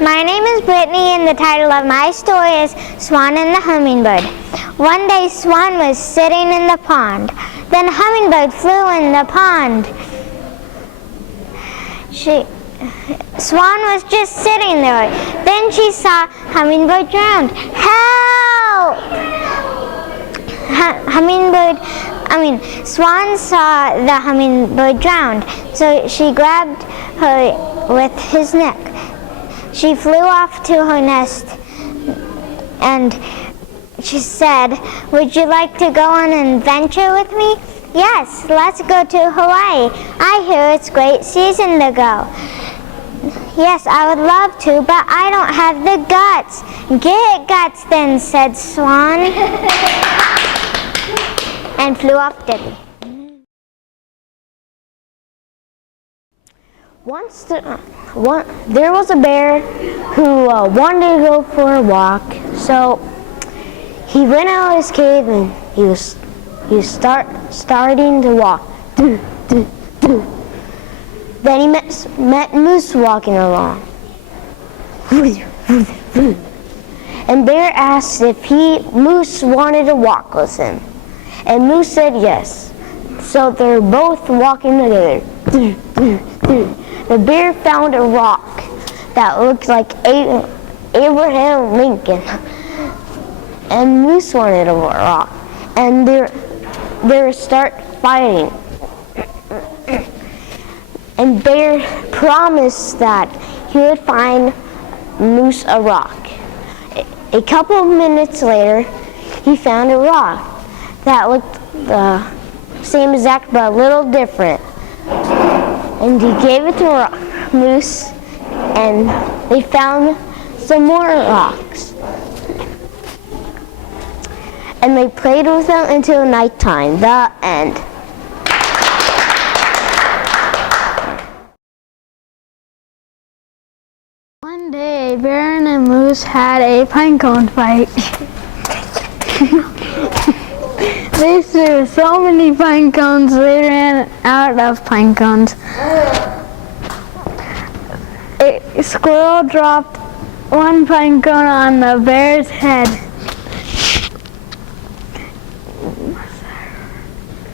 My name is Brittany and the title of my story is Swan and the Hummingbird. One day Swan was sitting in the pond. Then a hummingbird flew in the pond. Swan was just sitting there. Then she saw Hummingbird drowned. Help! Swan saw the hummingbird drowned, so she grabbed her with his neck. She flew off to her nest and she said, "Would you like to go on an adventure with me?" "Yes, let's go to Hawaii. I hear it's great season to go." "Yes, I would love to, but I don't have the guts." "Get guts then," said Swan, and flew off deadly. Once there was a bear who wanted to go for a walk, so he went out of his cave and he was starting to walk. Then he met Moose walking along. And Bear asked if Moose wanted to walk with him. And Moose said yes. So they're both walking together. The bear found a rock that looked like Abraham Lincoln. And Moose wanted a rock. And they start fighting. And Bear promised that he would find Moose a rock. A couple of minutes later, he found a rock that looked the same exact but a little different. And he gave it to Moose, and they found some more rocks. And they played with them until nighttime. The end. One day, Bear and a Moose had a pine cone fight. They threw so many pine cones, they ran out of pine cones. A squirrel dropped one pine cone on the bear's head.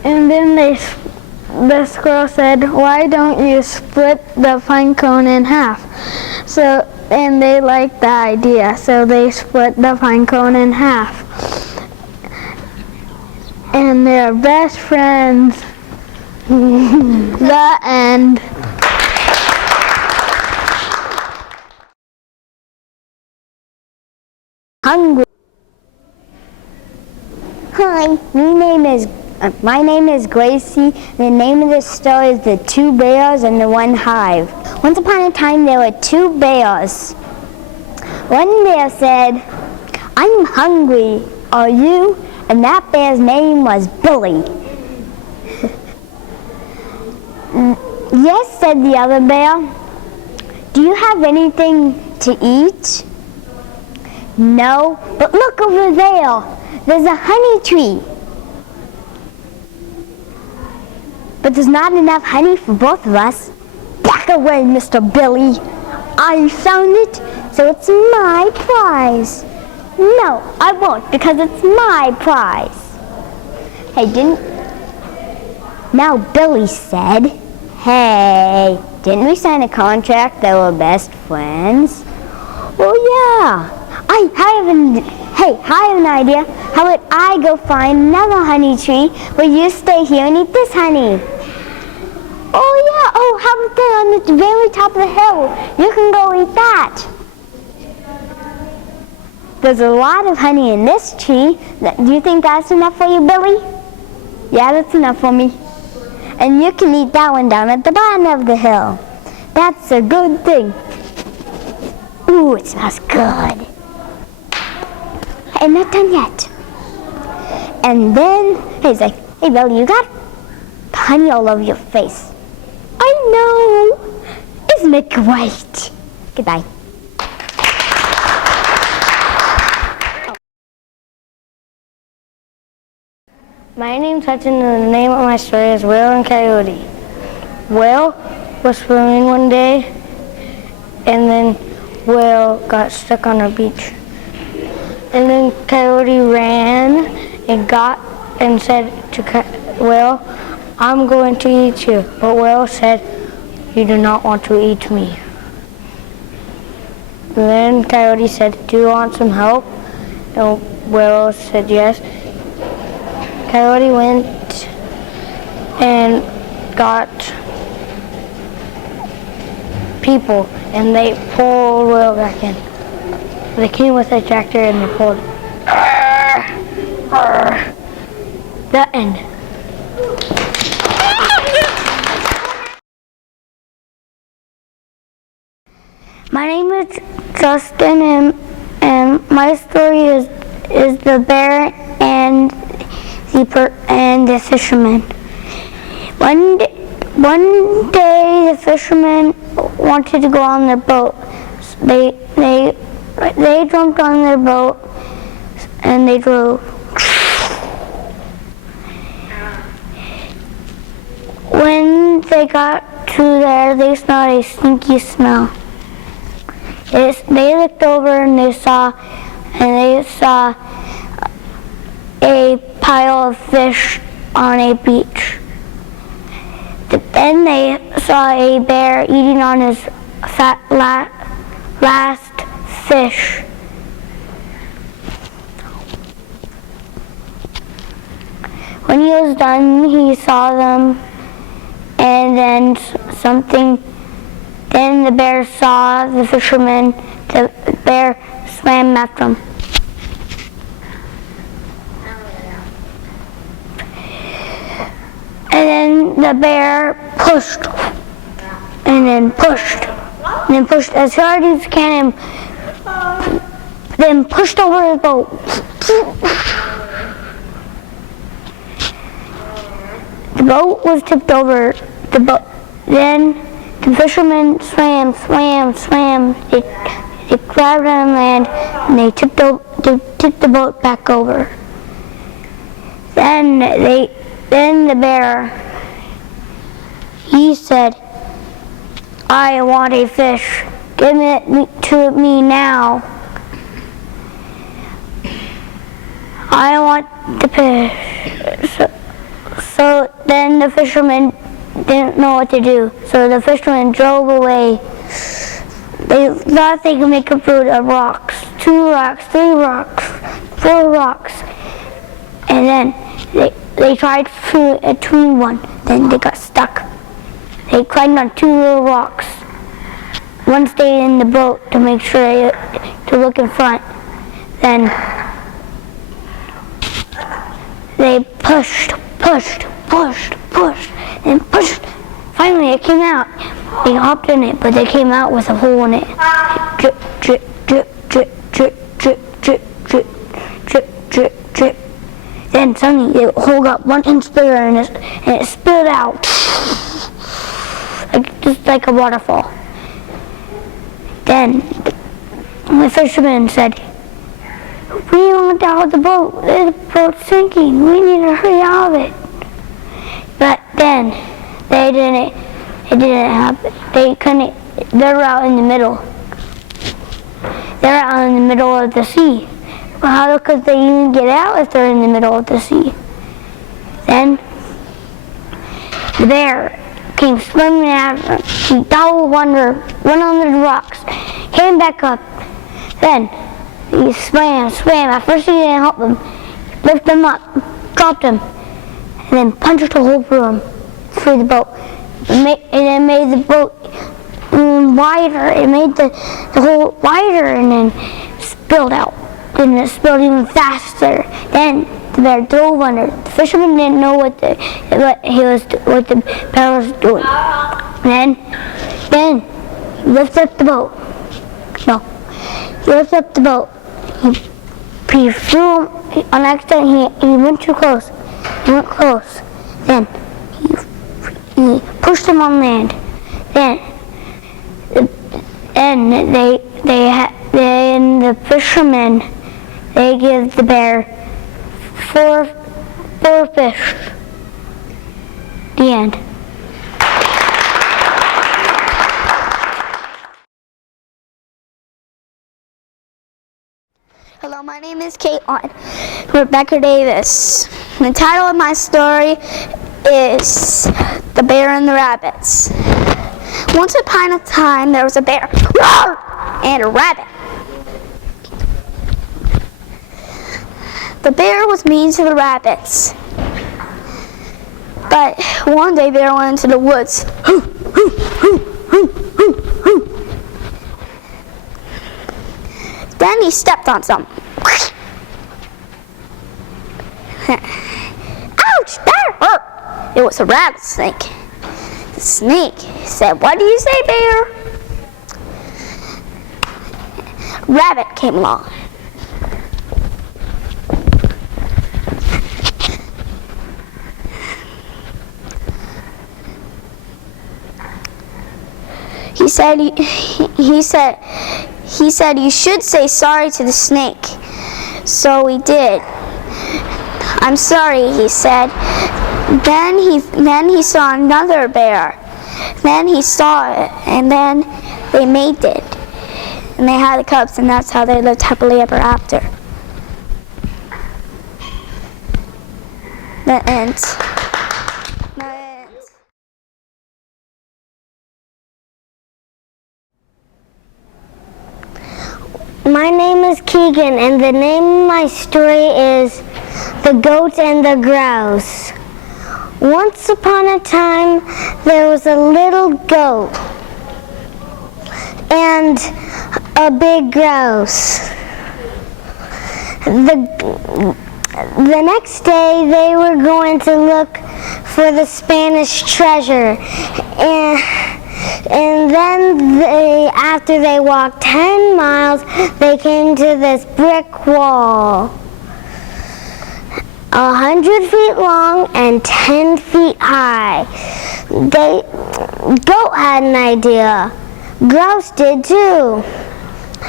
And then the squirrel said, "Why don't you split the pine cone in half?" And they liked the idea, so they split the pine cone in half. And they're best friends. The end. Hungry. Hi, my name is Gracie. The name of the story is The Two Bears and the One Hive. Once upon a time, there were two bears. One bear said, "I'm hungry. Are you?" And that bear's name was Billy. "Yes," said the other bear. "Do you have anything to eat?" "No, but look over there. There's a honey tree." "But there's not enough honey for both of us." "Back away, Mr. Billy. I found it, so it's my prize." "No, I won't, because it's my prize." Now Billy said, "Hey, didn't we sign a contract that we're best friends?" "Oh yeah, I have an idea. How about I go find another honey tree where you stay here and eat this honey?" "Oh yeah, how about that on the very top of the hill? You can go eat that." "There's a lot of honey in this tree. Do you think that's enough for you, Billy?" "Yeah, that's enough for me." "And you can eat that one down at the bottom of the hill." "That's a good thing." "Ooh, it smells good." "I'm not done yet." And then he's like, "Hey, Billy, you got honey all over your face." "I know. Isn't it great?" Goodbye. My name's Hudson and the name of my story is Whale and Coyote. Whale was swimming one day and then whale got stuck on a beach. And then Coyote ran and said to whale, "I'm going to eat you." But whale said, "You do not want to eat me." And then Coyote said, "Do you want some help?" And whale said yes. Coyote went and got people, and they pulled whale back in. They came with a tractor and they pulled. The end. My name is Justin, and my story is the bear and the fisherman. One day the fishermen wanted to go on their boat. They jumped on their boat and they drove. When they got to there, they smelled a stinky smell. They looked over and they saw a pile of fish on a beach. Then they saw a bear eating on his last fish. When he was done, he saw them, and then the bear saw the fisherman. The bear swam after him. And then the bear pushed, and then pushed as hard as he can, and then pushed over the boat. The boat was tipped over. Then the fishermen swam. They grabbed on land and they tipped the boat back over. Then the bear, he said, "I want a fish. Give it to me now. I want the fish." So then the fishermen didn't know what to do. So the fishermen drove away. They thought they could make a boat of rocks. 2 rocks, 3 rocks, 4 rocks. And then they tried to tween one. Then they got stuck. They climbed on 2 little rocks. One stayed in the boat to make sure to look in front. Then they pushed, and pushed. Finally, it came out. They hopped in it, but they came out with a hole in it. Drip, drip, drip, drip, drip, drip, drip, drip, drip, drip, drip. Then suddenly, the hole got 1 inch bigger, and it spilled out, just like a waterfall. Then the fisherman said, "We want out of the boat. The boat's sinking. We need to hurry out of it." But then it didn't happen. They couldn't. They're out in the middle. They're out in the middle of the sea. Well, how could they even get out if they're in the middle of the sea? Then the bear came swimming after them. He dove under, went under the rocks, came back up. Then he swam. At first he didn't help them. He lifted them up, dropped them, and then punched a hole through the boat. And it made the boat wider. It made the hole wider, and then spilled out. Then it spilled even faster. Then the bear dove under. The fisherman didn't know what the bear was doing. Then he lifted up the boat. No, he lifted up the boat. He flew on accident. He went too close. He went close. Then he pushed him on land. Then the fishermen, they give the bear 4 fish. The end. Hello, my name is Caitlin Rebecca Davis. The title of my story is The Bear and the Rabbits. Once upon a time, there was a bear and a rabbit. The bear was mean to the rabbits, but one day the bear went into the woods. Then he stepped on something. Ouch, that hurt. It was a rattlesnake. The snake said, "What do you say, bear?" Rabbit came along. He said you should say sorry to the snake. So we did. "I'm sorry," he said. Then he saw another bear. Then he saw it, and then they mated. And they had cubs, and that's how they lived happily ever after. That ends. My name is Keegan, and the name of my story is The Goat and the Grouse. Once upon a time, there was a little goat and a big grouse. The next day, they were going to look for the Spanish treasure, and then after they walked 10 miles, they came to this brick wall, 100 feet long and 10 feet high. Goat had an idea. Grouse did too.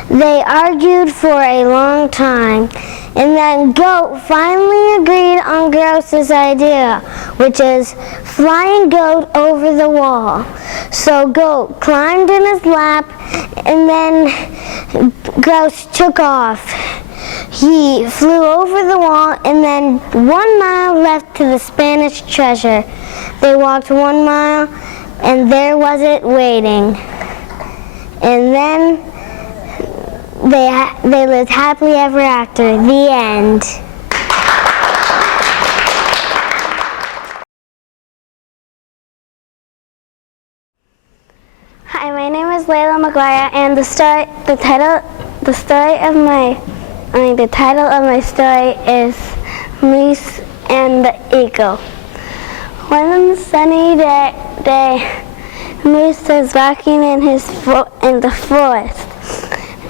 They argued for a long time, and then Goat finally agreed on Grouse's idea, which is flying Goat over the wall. So Goat climbed in his lap, and then Grouse took off. He flew over the wall, and then 1 mile left to the Spanish treasure. They walked 1 mile, and there was it waiting. And then they lived happily ever after. The end. Hi, my name is Layla McGuire, and the title of my story is Moose and the Eagle. One sunny day, Moose was walking in the forest,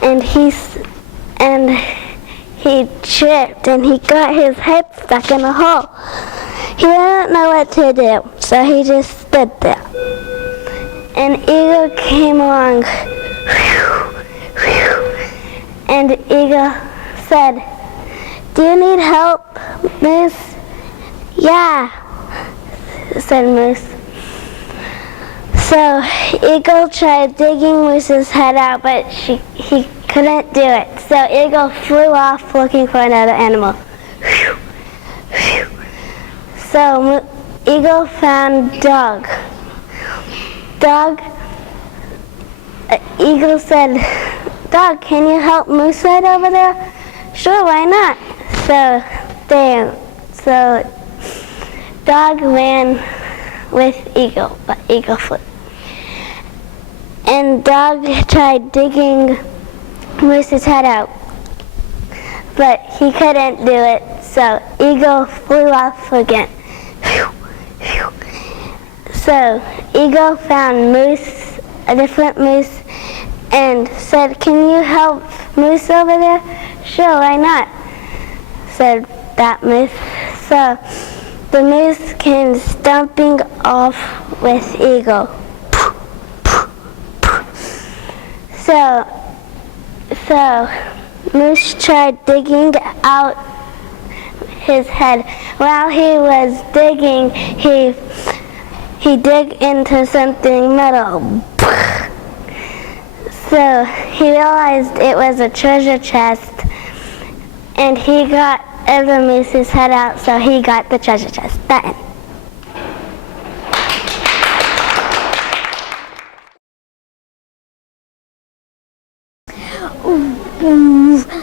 and he tripped and he got his head stuck in a hole. He didn't know what to do, so he just stood there. An eagle came along, and the eagle said, "Do you need help, Moose?" "Yeah," said Moose. So Eagle tried digging Moose's head out, but he couldn't do it. So Eagle flew off looking for another animal. So Eagle found Dog. Eagle said, "Dog, can you help Moose right over there?" "Sure, why not?" So Dog ran with Eagle, but Eagle flew. And Dog tried digging Moose's head out, but he couldn't do it, so Eagle flew off again. So Eagle found Moose, a different Moose, and said, "Can you help Moose over there?" "Sure, why not?" said that Moose. So the Moose came stomping off with Eagle. So Moose tried digging out his head. While he was digging, he dug into something metal. So he realized it was a treasure chest And he got the moose's head out, so he got the treasure chest. Button.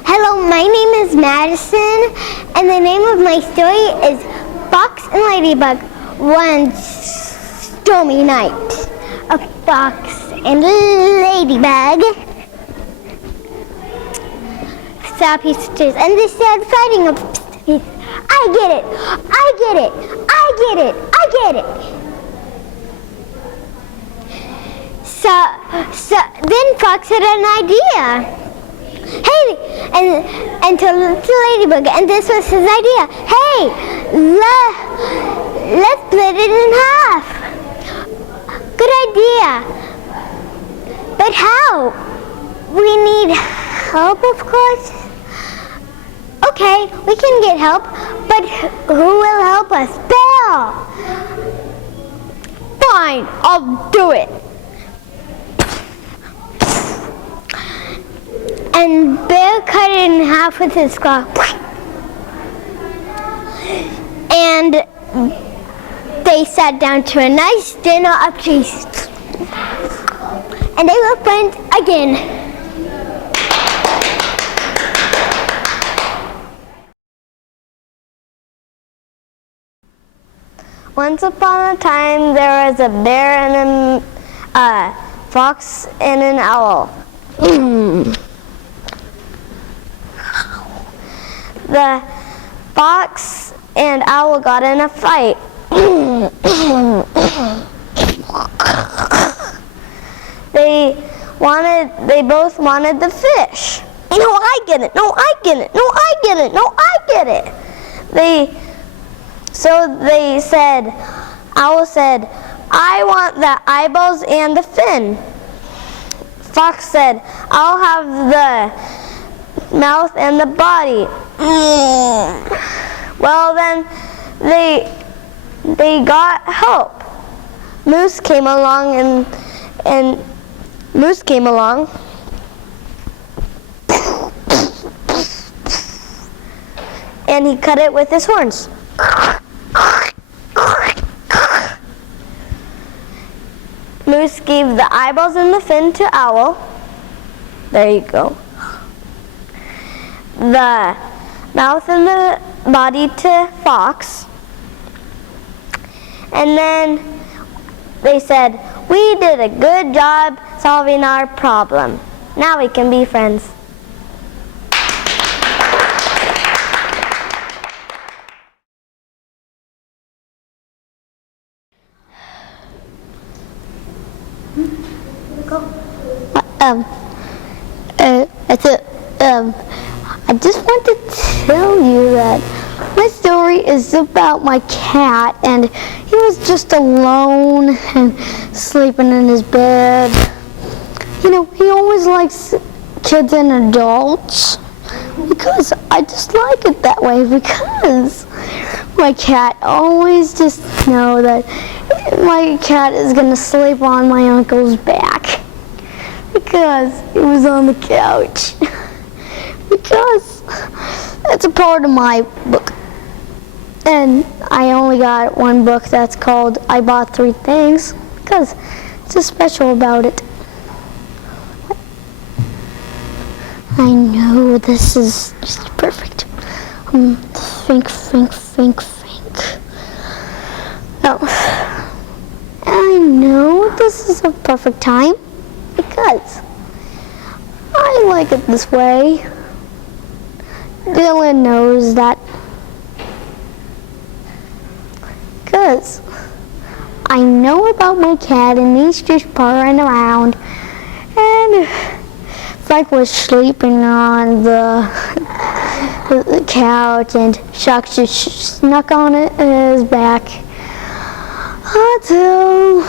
Hello, my name is Madison, and the name of my story is Fox and Ladybug. One stormy night, a fox and a ladybug saw pieces, and they started fighting up. I get it! I get it! I get it! I get it! So then Fox had an idea. Hey, and to Ladybug, and this was his idea. Hey, let's split it in half. Good idea. But how? We need help, of course. Okay, we can get help, but who will help us? Bill! Fine, I'll do it. And Bill cut it in half with his claw. And they sat down to a nice dinner of cheese. And they were friends again. Once upon a time, there was a bear and a fox and an owl. The fox and owl got in a fight. They both wanted the fish. No, I get it. No, I get it. No, I get it. No, I get it. Owl said, I want the eyeballs and the fin. Fox said, I'll have the mouth and the body. Well, then they got help. Moose came along and he cut it with his horns. Moose gave the eyeballs and the fin to Owl. There you go. The mouth and the body to Fox. And then they said, we did a good job solving our problem. Now we can be friends. I just want to tell you that my story is about my cat, and he was just alone and sleeping in his bed. You know, he always likes kids and adults because I just like it that way, because my cat always just know that my cat is going to sleep on my uncle's back because he was on the couch. Because it's a part of my book. And I only got one book that's called I Bought 3 Things because it's just special about it. I know this is just perfect. Think. Oh, I know this is a perfect time because I like it this way. Dylan knows that because I know about my cat and he's just purring around, and Frank was sleeping on the couch and Shock just snuck on his back until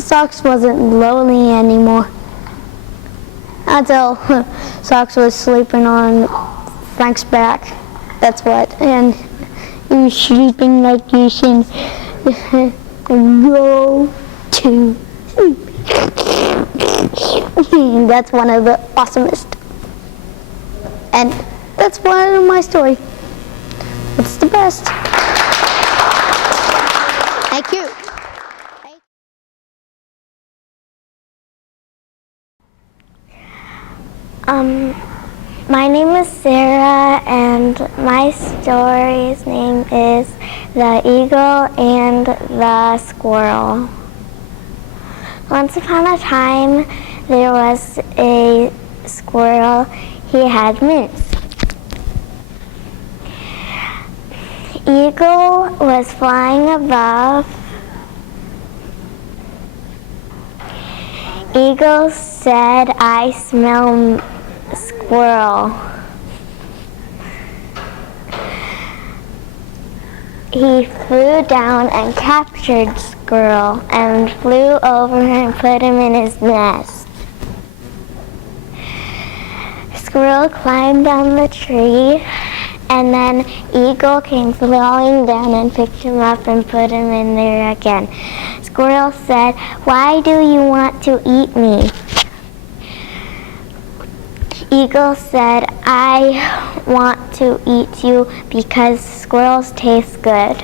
Socks wasn't lonely anymore, until Socks was sleeping on Frank's back. That's what. And he was sleeping like this and go to sleep. That's one of the awesomest. And That's one of my story. It's the best. Thank you. My name is Sarah, and my story's name is The Eagle and the Squirrel. Once upon a time, there was a squirrel. He had mints. Eagle was flying above. Eagle said, "I smell squirrel." He flew down and captured squirrel and flew over and put him in his nest. Squirrel climbed down the tree, and then Eagle came flying down and picked him up and put him in there again. Squirrel said, "Why do you want to eat me?" Eagle said, "I want to eat you because squirrels taste good."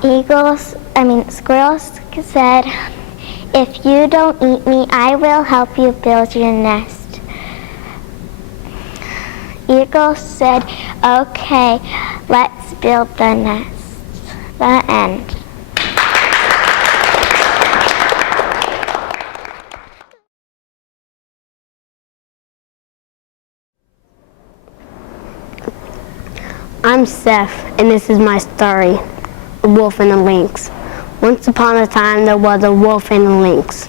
Squirrel said, "If you don't eat me, I will help you build your nest." Eagle said, "Okay, let's build the nest." The end. I'm Seth, and this is my story, The Wolf and the Lynx. Once upon a time, there was a wolf and a lynx.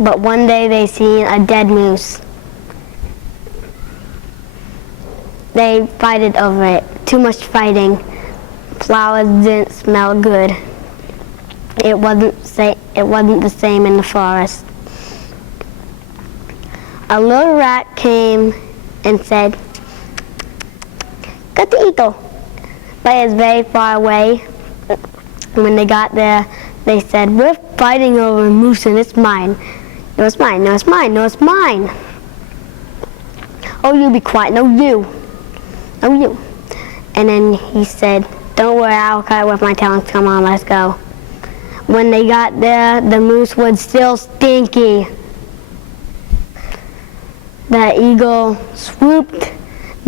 But one day they seen a dead moose. They fighted over it. Too much fighting. Flowers didn't smell good. It wasn't the same in the forest. A little rat came and said, "Got the eagle." But it's very far away. When they got there, they said, "We're fighting over a moose and it's mine." "No, it's mine. No, it's mine. No, it's mine." "Oh, you be quiet. No, you. No, you." And then he said, "Don't worry, I'll cut it with my talons. Come on, let's go." When they got there, the moose was still stinky. The eagle swooped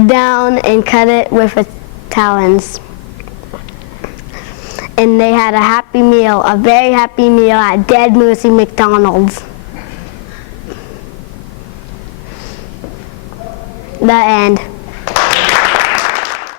down and cut it with its talons. And they had a happy meal, a very happy meal at Dead Moosey McDonald's. The end.